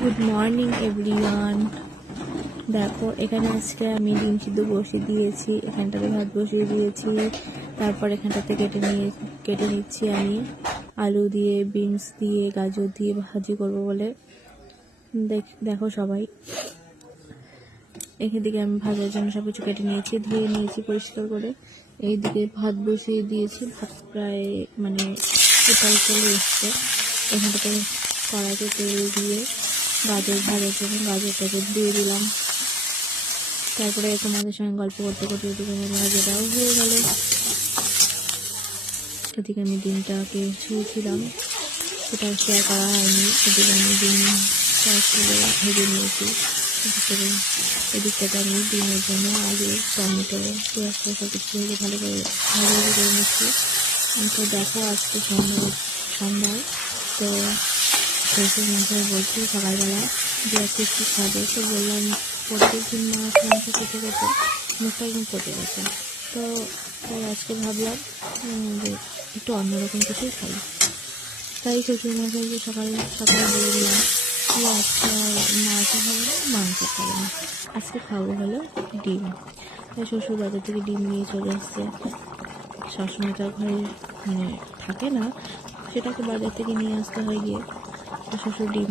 Good morning everyone. দেখো এখানে আজকে আমি ডিম সিদ্ধ বসিয়ে দিয়েছি, এখানটাতে ভাত বসিয়ে দিয়েছি, তারপর এখানটাতে কেটে নিচ্ছি আমি আলু দিয়ে, বিনস দিয়ে, গাজর দিয়ে ভাজি করব বলে। দেখো সবাই, এখান থেকে আমি ভাজার জন্য সব কিছু কেটে নিয়েছি, ধুয়ে নিয়েছি পরিষ্কার করে। এইদিকে ভাত বসিয়ে দিয়েছি, ভাত প্রায় উতাল চলে এসছে। এখানটাতে কড়াইতে তেল দিয়ে গাজর ভাজার জন্য গাজরটাকে দিয়ে দিলাম। তারপরে তোমাদের সঙ্গে গল্প করতে করতে এদিকে আমার ভাজাটাও হয়ে গেল। এদিকে আমি ডিমটাকে ছুঁয়েছিলাম, সেটাও শেয়ার করা হয়নি। এদিকে আমি ডিম ভেজে নিয়েছি। এদিকটাতে আমি ডিমের জন্য আলু, টমেটো, পেঁয়াজ সব কিছু ভেজে ভালো করে ভাজি করে নিচ্ছি। তো দেখো আজকে সন্ধ্যায় তো শ্বশুর মশাই বলছি সকালবেলা যে আজকে কী খাবে। তো বললাম প্রত্যেক দিন মাছ মাংস খেতে খেতে মুখটা একদম পচে গেছে। তো তাই আজকে ভাবলাম যে একটু অন্যরকম কিছুই খাই। তাই শ্বশুর মশাইকে সকালে বলে দিলাম যে আজকে মাছও খাবো না, মাংস খাবো না, আজকে খাবো হলো ডিম। তাই শ্বশুর বাজার থেকে ডিম নিয়ে চলে এসছে। সবসময় তার ঘরে থাকে না, সেটাকে বাজার থেকে নিয়ে আসতে হয় গিয়ে। তো শ্বশুর ডিম